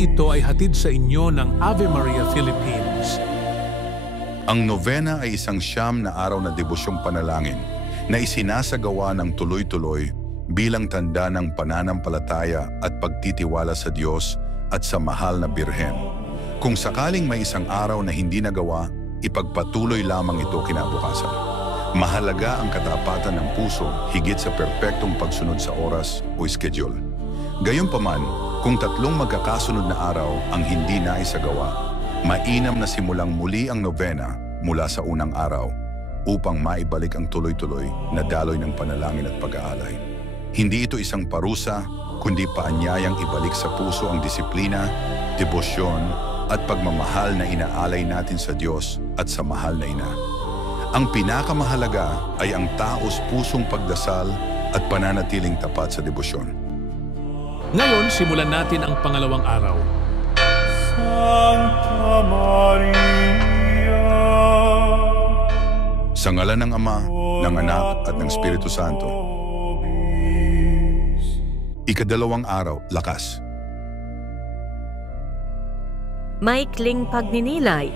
ito ay hatid sa inyo ng Ave Maria Philippines. Ang novena ay isang siyam na araw na debusyong panalangin na isinasagawa ng tuloy-tuloy bilang tanda ng pananampalataya at pagtitiwala sa Diyos at sa mahal na Birhen. Kung sakaling may isang araw na hindi nagawa, ipagpatuloy lamang ito kinabukasan. Mahalaga ang katapatan ng puso higit sa perpektong pagsunod sa oras o schedule. Gayunpaman, kung tatlong magkakasunod na araw ang hindi naisagawa, mainam na simulang muli ang novena mula sa unang araw upang maibalik ang tuloy-tuloy na daloy ng panalangin at pag-aalay. Hindi ito isang parusa, kundi paanyayang ibalik sa puso ang disiplina, debosyon at pagmamahal na inaalay natin sa Diyos at sa mahal na Ina. Ang pinakamahalaga ay ang taos-pusong pagdasal at pananatiling tapat sa debosyon. Ngayon, simulan natin ang pangalawang araw. Santa Maria. Sa ngalan ng Ama, ng Anak at ng Espiritu Santo. Ikadalawang araw, lakas. Maikling pagninilay.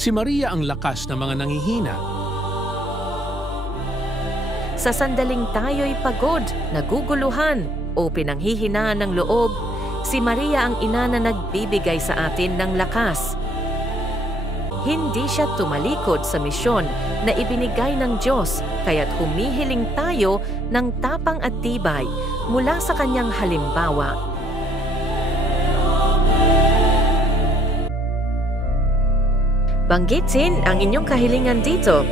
Si Maria ang lakas ng mga nanghihina. Sa sandaling tayo'y pagod, naguguluhan o pinanghihinaan ng loob, si Maria ang ina na nagbibigay sa atin ng lakas. Hindi siya tumalikod sa misyon na ibinigay ng Diyos, kaya't humihiling tayo ng tapang at tibay mula sa kanyang halimbawa. Banggitin ang inyong kahilingan dito.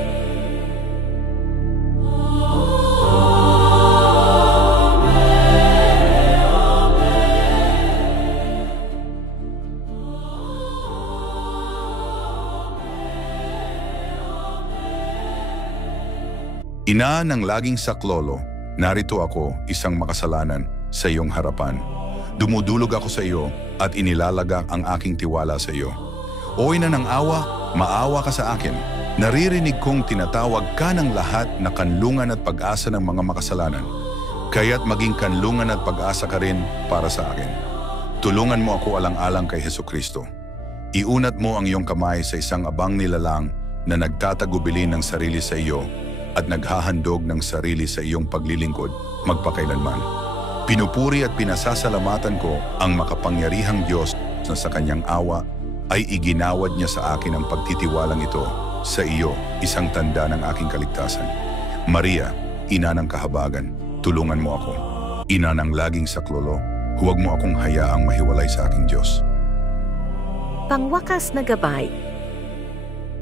Ina ng laging saklolo, narito ako, isang makasalanan, sa iyong harapan. Dumudulog ako sa iyo at inilalagak ang aking tiwala sa iyo. O Ina ng awa, maawa ka sa akin. Naririnig kong tinatawag ka ng lahat na kanlungan at pag-asa ng mga makasalanan. Kaya't maging kanlungan at pag-asa ka rin para sa akin. Tulungan mo ako alang-alang kay Hesukristo. Iunat mo ang iyong kamay sa isang abang nilalang na nagtatagubilin ng sarili sa iyo at naghahandog ng sarili sa iyong paglilingkod magpakailanman. Pinupuri at pinasasalamatan ko ang makapangyarihang Diyos na sa kanyang awa ay iginawad niya sa akin ang pagtitiwalang ito sa iyo, isang tanda ng aking kaligtasan. Maria, ina ng kahabagan, tulungan mo ako. Ina ng laging saklolo, huwag mo akong hayaang mahiwalay sa aking Diyos. Pangwakas na gabay.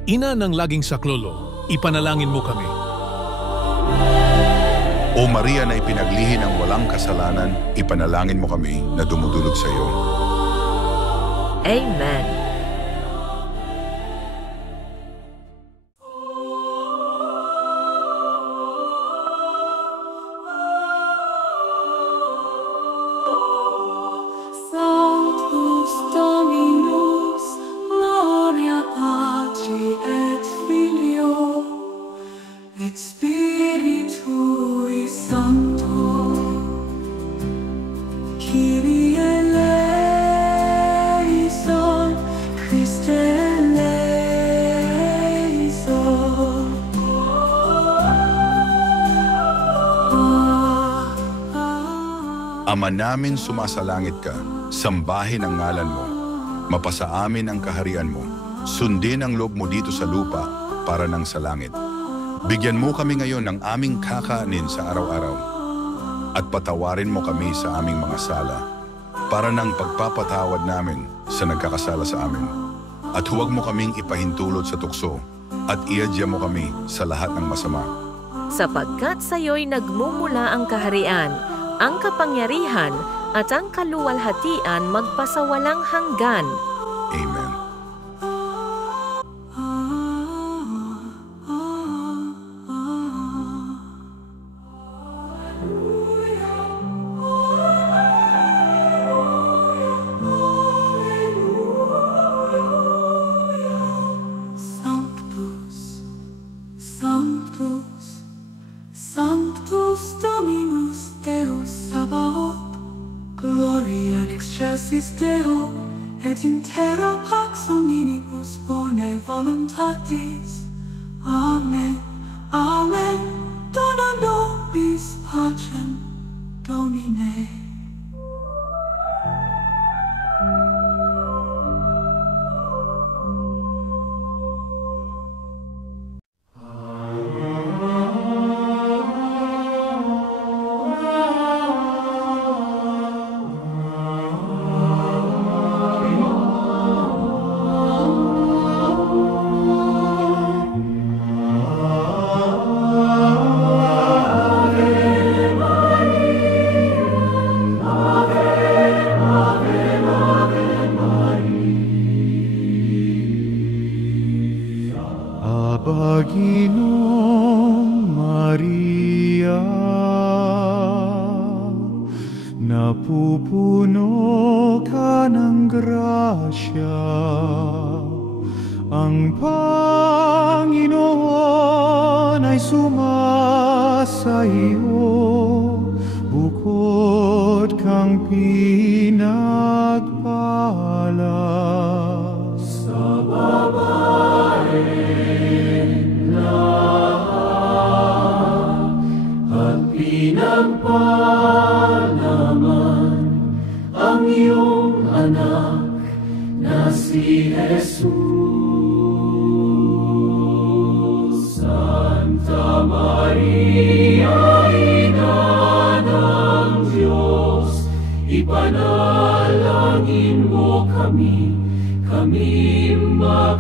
Ina ng laging saklolo, ipanalangin mo kami. O Maria na ipinaglihi ng walang kasalanan, ipanalangin mo kami na dumudulog sa iyo. Amen. Sanctus Dominus, gloria Patri et Filio, et Spiritui Sancto. Kyrie eleison, Christe eleison. Ama namin sumasalangit ka, sambahin ang ngalan mo, mapasa amin ang kaharian mo, sundin ang loob mo dito sa lupa para nang sa langit. Bigyan mo kami ngayon ng aming kakanin sa araw-araw at patawarin mo kami sa aming mga sala para nang pagpapatawad namin sa nagkakasala sa amin. At huwag mo kaming ipahintulot sa tukso at iadya mo kami sa lahat ng masama. Sapagkat sa iyo'y nagmumula ang kaharian, ang kapangyarihan at ang kaluwalhatian magpasawalang hanggan. Amen. Sanctus, Sanctus, Sanctus Dominus Deus Sabaoth, Gloria in excelsis Era pax omnibus bone voluntatis. Amen. Amen. Dona nobis pacem Domine. Panginoong Maria, napupuno ka ng grasya, ang Panginoon ay sumasa iyo, bukod kang pinagpala. Sa babae pinagpalaman ang iyong anak na si Jesus. Santa Maria, Ina ng Diyos, ipanalangin mo kami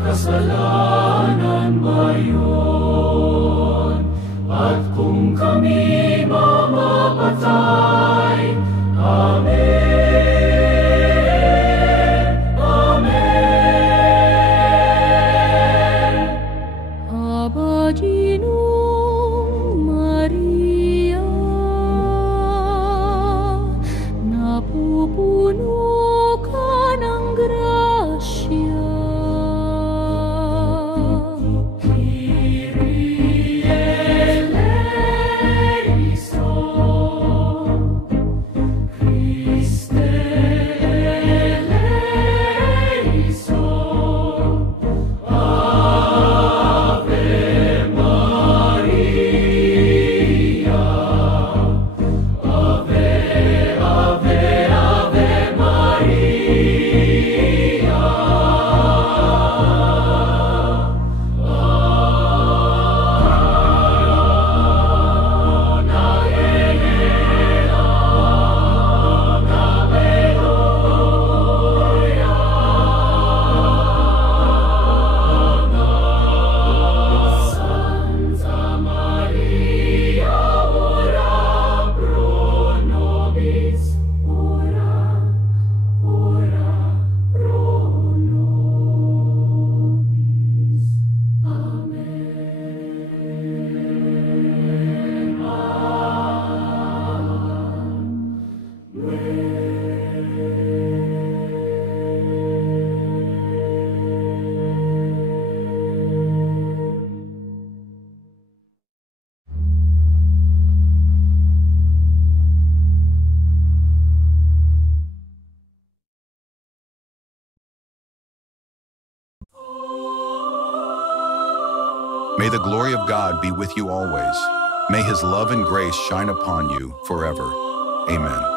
makasalanan ngayon. At kung kami mamapatay, Amen, Amen. Aba Ginong Maria, napupuno ka ng grasya. May the glory of God be with you always. May his love and grace shine upon you forever. Amen.